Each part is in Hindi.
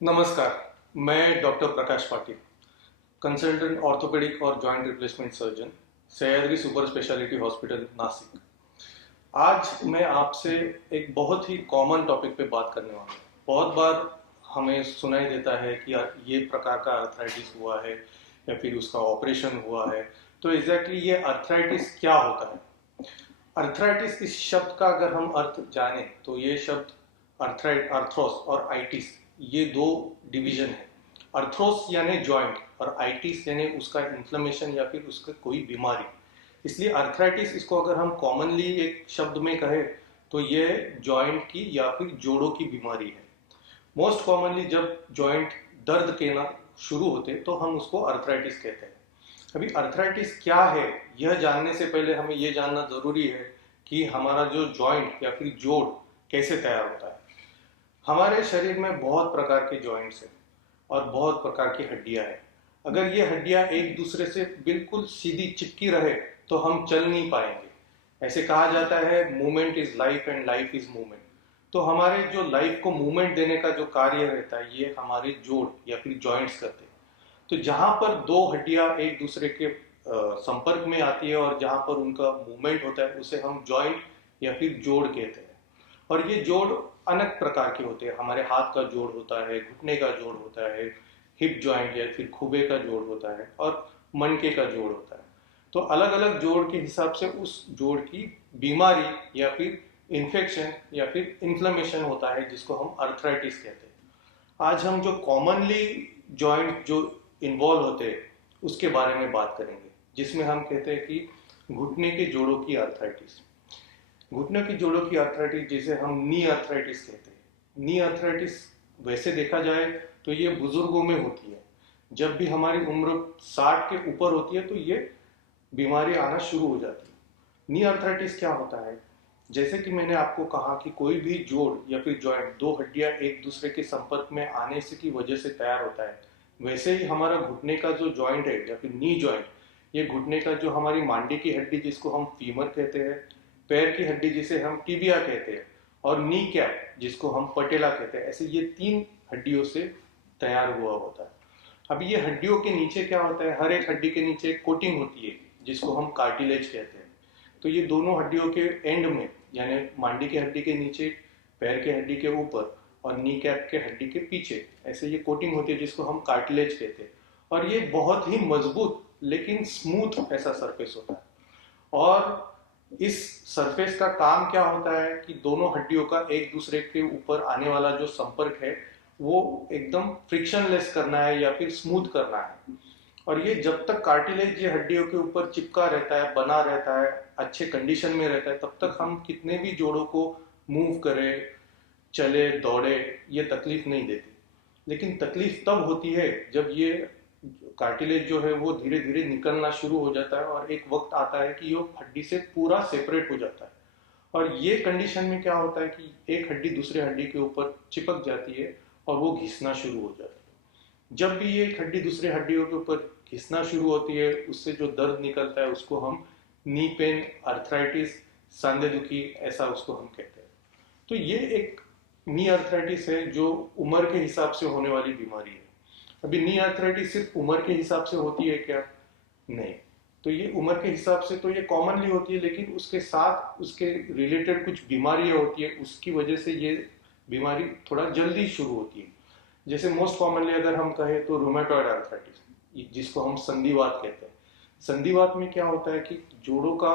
नमस्कार। मैं डॉक्टर प्रकाश पाटिल, कंसल्टेंट ऑर्थोपेडिक और joint replacement surgeon, Sahyadri super speciality hospital, Nashik. आज मैं आपसे एक बहुत ही कॉमन टॉपिक पे बात करने वाला हूँ। बहुत बार हमें सुनाई देता है कि यार ये प्रकार का अर्थराइटिस हुआ है या फिर उसका ऑपरेशन हुआ है। तो एग्जैक्टली ये अर्थराइटिस क्या होता है? अर्थराइटिस इस शब्द का अगर हम अर्थ जाने तो ये शब्द अर्थरोस और आइटिस, ये दो डिवीजन है। अर्थरोस यानी जॉइंट और आइटिस यानी उसका इन्फ्लेमेशन या फिर उसका कोई बीमारी। इसलिए अर्थराइटिस, इसको अगर हम कॉमनली एक शब्द में कहें तो ये जॉइंट की या फिर जोड़ों की बीमारी है। मोस्ट कॉमनली जब जॉइंट दर्द देना शुरू होते तो हम उसको अर्थराइटिस कहते हैं। अभी अर्थराइटिस क्या है, यह जानने से पहले हमें यह जानना जरूरी है कि हमारा जो जॉइंट या फिर जोड़ कैसे तैयार होता है। हमारे शरीर में बहुत प्रकार के जॉइंट्स हैं और बहुत प्रकार की हड्डियां हैं। अगर ये हड्डियां एक दूसरे से बिल्कुल सीधी चिपकी रहे तो हम चल नहीं पाएंगे। ऐसे कहा जाता है movement is life and life is movement. तो हमारे जो लाइफ को मूवमेंट देने का जो कार्य रहता है ये हमारे जोड़ या फिर जॉइंट्स करते हैं। तो जहां पर दो हड्डियां एक दूसरे के संपर्क में आती है और जहां पर उनका मूवमेंट होता है उसे हम जॉइंट या फिर जोड़ कहते हैं। और ये जोड़ अनेक प्रकार के होते हैं। हमारे हाथ का जोड़ होता है, घुटने का जोड़ होता है, हिप जॉइंट या फिर खुबे का जोड़ होता है और मनके का जोड़ होता है। तो अलग अलग जोड़ के हिसाब से उस जोड़ की बीमारी या फिर इन्फेक्शन या फिर इन्फ्लेमेशन होता है, जिसको हम अर्थराइटिस कहते हैं। आज हम जो कॉमनली जॉइंट जो इन्वॉल्व होते हैं उसके बारे में बात करेंगे, जिसमें हम कहते हैं कि घुटने के जोड़ों की अर्थराइटिस। घुटने की जोड़ों की अर्थराइटिस जिसे हम नी अर्थराइटिस कहते हैं। नी अर्थराइटिस वैसे देखा जाए तो ये बुजुर्गों में होती है। जब भी हमारी उम्र 60 के ऊपर होती है तो ये बीमारी आना शुरू हो जाती है। नी अर्थराइटिस क्या होता है? जैसे कि मैंने आपको कहा कि कोई भी जोड़ या फिर जॉइंट, दो हड्डियां एक दूसरे के संपर्क में आने से की वजह से तैयार होता है, वैसे ही हमारा घुटने का जो जॉइंट है या फिर नी जॉइंट, ये घुटने का जो हमारी मांडी की हड्डी जिसको हम फीमर कहते हैं, पैर की हड्डी जिसे हम टिबिया कहते हैं, और नी कैप जिसको हम पटेला कहते हैं, ऐसे ये तीन हड्डियों से तैयार हुआ होता है। अभी ये हड्डियों के नीचे क्या होता है, हर एक हड्डी के नीचे एक कोटिंग होती है जिसको हम कार्टिलेज कहते हैं। तो ये दोनों हड्डियों के एंड में, यानी मांडी की हड्डी के नीचे, पैर के हड्डी के ऊपर और नी कैप के हड्डी के पीछे, ऐसे ये कोटिंग होती है जिसको हम कार्टिलेज कहते हैं। और ये बहुत ही मजबूत लेकिन स्मूथ ऐसा सरफेस होता है। और इस सरफेस का काम क्या होता है कि दोनों हड्डियों का एक दूसरे के ऊपर आने वाला जो संपर्क है वो एकदम फ्रिक्शनलेस करना है या फिर स्मूथ करना है। और ये जब तक कार्टिलेज ये हड्डियों के ऊपर चिपका रहता है, बना रहता है, अच्छे कंडीशन में रहता है, तब तक हम कितने भी जोड़ों को मूव करें, चले, दौड़े, ये तकलीफ नहीं देती। लेकिन तकलीफ तब होती है जब ये कार्टिलेज जो है वो धीरे धीरे निकलना शुरू हो जाता है और एक वक्त आता है कि ये हड्डी से पूरा सेपरेट हो जाता है। और ये कंडीशन में क्या होता है कि एक हड्डी दूसरे हड्डी के ऊपर चिपक जाती है और वो घिसना शुरू हो जाती है। जब भी ये एक हड्डी दूसरे हड्डियों के ऊपर घिसना शुरू होती है, उससे जो दर्द निकलता है उसको हम नी पेन, अर्थराइटिस, सांधे दुखी, ऐसा उसको हम कहते हैं। तो ये एक नी अर्थराइटिस है जो उम्र के हिसाब से होने वाली बीमारी है। अभी नी अर्थराइटिस सिर्फ उम्र के हिसाब से होती है क्या? नहीं। तो ये उम्र के हिसाब से तो ये कॉमनली होती है, लेकिन उसके साथ उसके रिलेटेड कुछ बीमारियां होती है, उसकी वजह से ये बीमारी थोड़ा जल्दी शुरू होती है। जैसे मोस्ट कॉमनली अगर हम कहें तो रूमेटॉइड अर्थराइटिस, जिसको हम संधिवात कहते हैं। संधिवात में क्या होता है कि जोड़ों का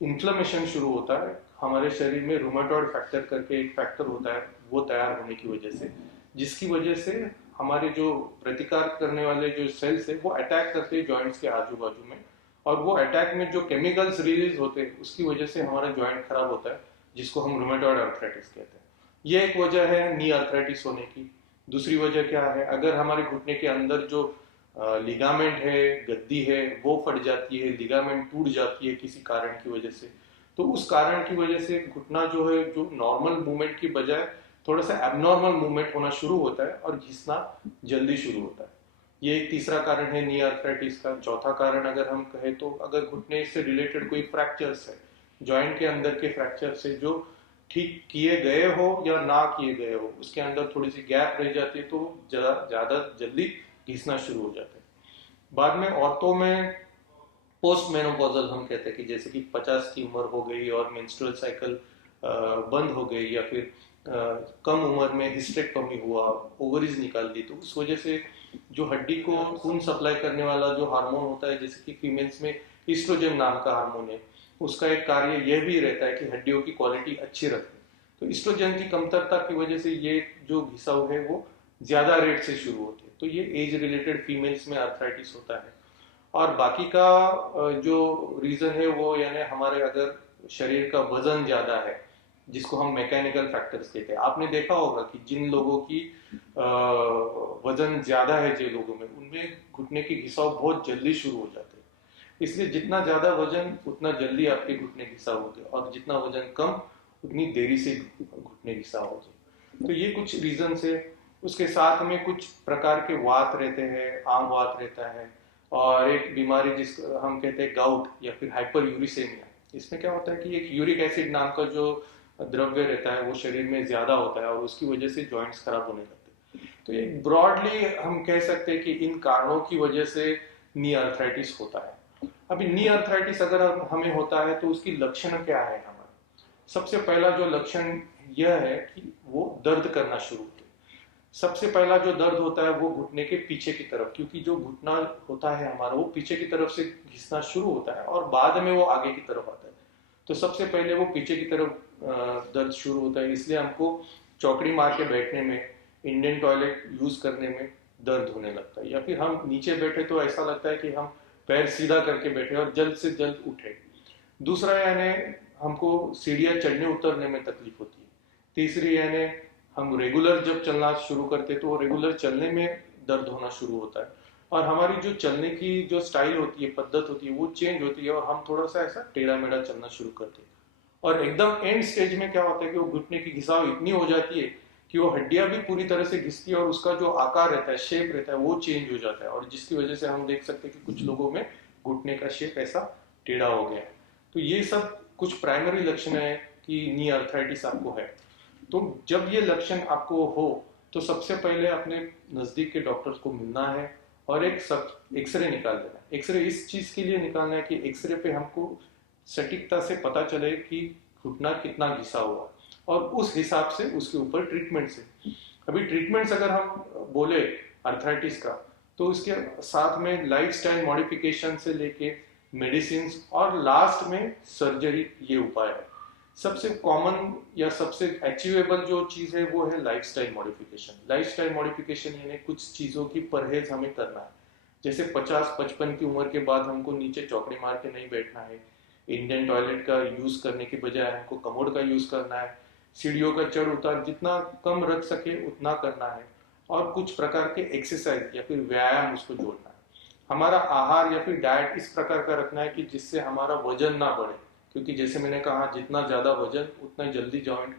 इन्फ्लेमेशन शुरू होता है हमारे शरीर में। रूमेटॉइड फैक्टर करके एक फैक्टर होता है, वो तैयार होने की वजह से, जिसकी वजह से हमारे जो प्रतिकार करने वाले जो सेल्स है वो अटैक करते हैं जॉइंट्स के आजू बाजू में। और वो अटैक में जो केमिकल्स रिलीज होते हैं उसकी वजह से हमारा जॉइंट खराब होता है, जिसको हम रूमेटॉइड अर्थराइटिस कहते हैं। ये एक वजह है नी अर्थराइटिस होने की। दूसरी वजह क्या है? अगर हमारे घुटने के अंदर जो लिगामेंट है, गद्दी है, वो फट जाती है, लिगामेंट टूट जाती है किसी कारण की वजह से, तो उस कारण की वजह से घुटना जो है, जो नॉर्मल मूवमेंट की बजाय थोड़ा सा एबनॉर्मल मूवमेंट होना शुरू होता है और घिसना जल्दी शुरू होता है। ये एक तीसरा कारण है नी अर्थराइटिस का। चौथा कारण अगर हम कहें तो अगर घुटने से रिलेटेड कोई फ्रैक्चर्स है, जॉइंट के अंदर के फ्रैक्चर से जो ठीक किए गए हो या ना किए गए हो, उसके अंदर थोड़ी सी गैप रह जाती है तो ज़्यादा जल्दी घिसना शुरू हो जाता है। बाद में औरतों में पोस्ट मेनोपॉजल हम कहते हैं कि जैसे कि 50 की उम्र हो गई और मेंस्ट्रुअल साइकिल बंद हो गई, या फिर कम उम्र में हिस्टेक्टोमी हुआ, ओवरीज निकाल दी, तो उस वजह से जो हड्डी को खून सप्लाई करने वाला जो हार्मोन होता है, जैसे कि फीमेल्स में ईस्ट्रोजन नाम का हार्मोन है, उसका एक कार्य यह भी रहता है कि हड्डियों की क्वालिटी अच्छी रखे। तो ईस्ट्रोजन की कमतरता की वजह से ये जो घिसाव है वो ज्यादा रेट से शुरू होते हैं। तो ये एज रिलेटेड फीमेल्स में आर्थराइटिस होता है। और बाकी का जो रीजन है वो यानी हमारे अगर शरीर का वजन ज्यादा है, जिसको हम मैकेनिकल फैक्टर्स कहते हैं। आपने देखा होगा कि जिन लोगों की वजन ज्यादा है, जो लोगों में, उनमें घुटने की घिसाव बहुत जल्दी शुरू हो जाते हैं। इसलिए जितना ज्यादा वजन उतना जल्दी आपके घुटने घिसाव होते हैं, और जितना वजन कम उतनी देरी से घुटने घिसाव होते हैं। तो ये कुछ रीजन है। उसके साथ में कुछ प्रकार के वात रहते हैं, आम वात रहता है, और एक बीमारी जिसको हम कहते हैं गाउट या फिर हाइपर यूरिसेमिया। इसमें क्या होता है कि एक यूरिक एसिड नाम का जो द्रव्य रहता है वो शरीर में ज्यादा होता है, और उसकी वजह से जॉइंट्स खराब होने लगते हैं। तो ये ब्रॉडली हम कह सकते हैं कि इन कारणों की वजह से नी आर्थराइटिस होता है। अभी नी आर्थराइटिस अगर हमें होता है तो उसकी लक्षण क्या है हमारा? सबसे पहला जो लक्षण यह है कि वो दर्द करना शुरू होता है। सबसे पहला जो दर्द होता है वो घुटने के पीछे की तरफ, क्योंकि जो घुटना होता है हमारा वो पीछे की तरफ से घिसना शुरू होता है और बाद में वो आगे की तरफ आता है। तो सबसे पहले वो पीछे की तरफ दर्द शुरू होता है, इसलिए हमको चौकड़ी मार के बैठने में, इंडियन टॉयलेट यूज करने में दर्द होने लगता है, या फिर हम नीचे बैठे तो ऐसा लगता है कि हम पैर सीधा करके बैठे और जल्द से जल्द उठे। दूसरा यानी हमको सीढ़ियाँ चढ़ने उतरने में तकलीफ होती है। तीसरी यानी हम रेगुलर जब चलना शुरू करते तो रेगुलर चलने में दर्द होना शुरू होता है, और हमारी जो चलने की जो स्टाइल होती है, पद्धत होती है, वो चेंज होती है और हम थोड़ा सा ऐसा टेढ़ा मेढ़ा चलना शुरू करते हैं। और एकदम एंड स्टेज में क्या होता है कि वो घुटने की घिसाव इतनी हो जाती है कि वो हड्डियां भी पूरी तरह से घिसती है और उसका जो आकार रहता है, शेप रहता है, वो चेंज हो जाता है, और जिसकी वजह से हम देख सकते हैं कि कुछ लोगों में घुटने का शेप ऐसा टेढ़ा हो गया है। तो ये सब कुछ प्राइमरी लक्षण है कि नी आर्थराइटिस आपको है। तो जब ये लक्षण आपको हो तो सबसे पहले अपने नजदीक के डॉक्टर को मिलना है और एक सब एक्सरे निकाल देना है। एक्सरे इस चीज के लिए निकालना है कि एक्सरे पे हमको सटीकता से पता चले कि घुटना कितना घिसा हुआ, और उस हिसाब से उसके ऊपर ट्रीटमेंट से। अभी ट्रीटमेंट्स अगर हम बोले आर्थराइटिस का, तो उसके साथ में लाइफस्टाइल मॉडिफिकेशन से लेके मेडिसिन और लास्ट में सर्जरी, ये उपाय है। सबसे कॉमन या सबसे अचीवेबल जो चीज है वो है लाइफस्टाइल मॉडिफिकेशन। लाइफस्टाइल मॉडिफिकेशन यानी कुछ चीजों की परहेज हमें करना है। जैसे 50-55 की उम्र के बाद हमको नीचे चौकड़ी मार के नहीं बैठना है, इंडियन टॉयलेट का यूज करने की बजाय हमको कमोड का यूज करना है, सीढ़ियों का चढ़ उतार जितना कम रख सके उतना करना है, और कुछ प्रकार के एक्सरसाइज या फिर व्यायाम उसको जोड़ना है। हमारा आहार या फिर डाइट इस प्रकार का रखना है कि जिससे हमारा वजन ना बढ़े, क्योंकि जैसे मैंने कहा जितना ज्यादा वजन उतना जल्दी जॉइंट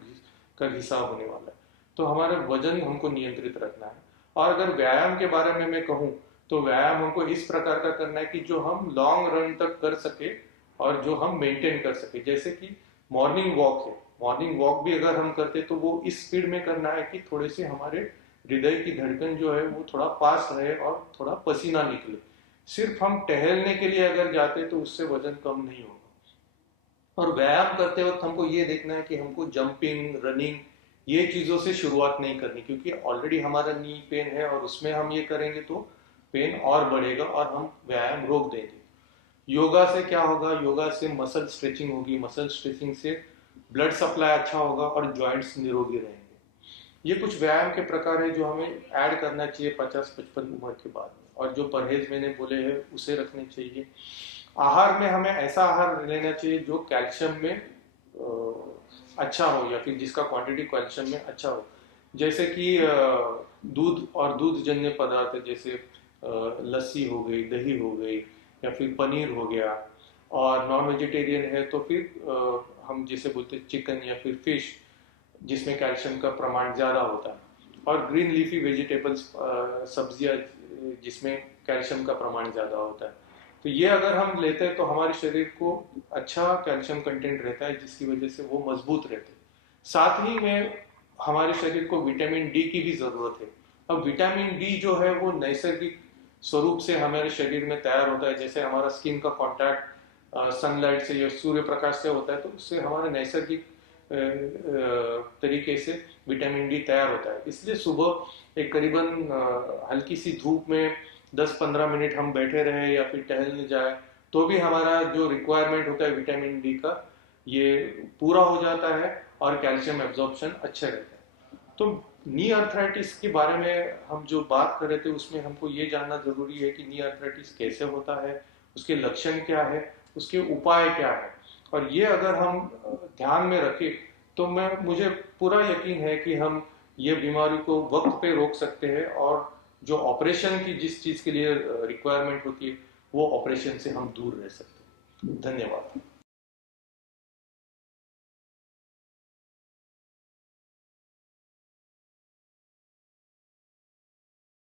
का घिसाव होने वाला है। तो हमारा वजन हमको नियंत्रित रखना है। और अगर व्यायाम के बारे में मैं कहूँ तो व्यायाम हमको इस प्रकार का करना है कि जो हम लॉन्ग रन तक कर सके और जो हम मेंटेन कर सके। जैसे कि मॉर्निंग वॉक है, मॉर्निंग वॉक भी अगर हम करते तो वो इस स्पीड में करना है कि थोड़े से हमारे हृदय की धड़कन जो है वो थोड़ा फास्ट रहे और थोड़ा पसीना निकले। सिर्फ हम टहलने के लिए अगर जाते तो उससे वजन कम नहीं होगा। और व्यायाम करते वक्त हमको ये देखना है कि हमको जंपिंग, रनिंग, ये चीजों से शुरुआत नहीं करनी, क्योंकि ऑलरेडी हमारा नी पेन है और उसमें हम ये करेंगे तो पेन और बढ़ेगा और हम व्यायाम रोक देंगे। योगा से क्या होगा? योगा से मसल स्ट्रेचिंग होगी, मसल स्ट्रेचिंग से ब्लड सप्लाई अच्छा होगा और जॉइंट्स निरोगी रहेंगे। ये कुछ व्यायाम के प्रकार है जो हमें ऐड करना चाहिए 50-55 उम्र के बाद में, और जो परहेज मैंने बोले हैं उसे रखने चाहिए। आहार में हमें ऐसा आहार लेना चाहिए जो कैल्शियम में अच्छा हो, या फिर जिसका क्वांटिटी कैल्शियम में अच्छा हो। जैसे कि दूध और दूध जन्य पदार्थ, जैसे लस्सी हो गई, दही हो गई, या फिर पनीर हो गया। और नॉन वेजिटेरियन है तो फिर हम जिसे बोलते हैं चिकन या फिर फिश, जिसमें कैल्शियम का प्रमाण ज़्यादा होता है। और ग्रीन लीफी वेजिटेबल्स, सब्जियां, जिसमें कैल्शियम का प्रमाण ज़्यादा होता है। तो ये अगर हम लेते हैं तो हमारे शरीर को अच्छा कैल्शियम कंटेंट रहता है, जिसकी वजह से वो मजबूत रहते हैं। साथ ही में हमारे शरीर को विटामिन डी की भी जरूरत है। अब विटामिन डी जो है वो नैसर्गिक स्वरूप से हमारे शरीर में तैयार होता है। जैसे हमारा स्किन का कांटेक्ट सनलाइट से या सूर्य प्रकाश से होता है, तो उससे हमारे नैसर्गिक तरीके से विटामिन डी तैयार होता है। इसलिए सुबह एक करीबन हल्की सी धूप में 10-15 मिनट हम बैठे रहे या फिर टहलने जाए, तो भी हमारा जो रिक्वायरमेंट होता है विटामिन डी का, ये पूरा हो जाता है और कैल्शियम एब्जॉर्प्शन अच्छे रहता है। तो नी अर्थराइटिस के बारे में हम जो बात कर रहे थे, उसमें हमको ये जानना जरूरी है कि नी अर्थराइटिस कैसे होता है, उसके लक्षण क्या है, उसके उपाय क्या है। और ये अगर हम ध्यान में रखें तो मुझे पूरा यकीन है कि हम ये बीमारी को वक्त पे रोक सकते हैं, और जो ऑपरेशन की जिस चीज के लिए रिक्वायरमेंट होती है वो ऑपरेशन से हम दूर रह सकते हैं। धन्यवाद।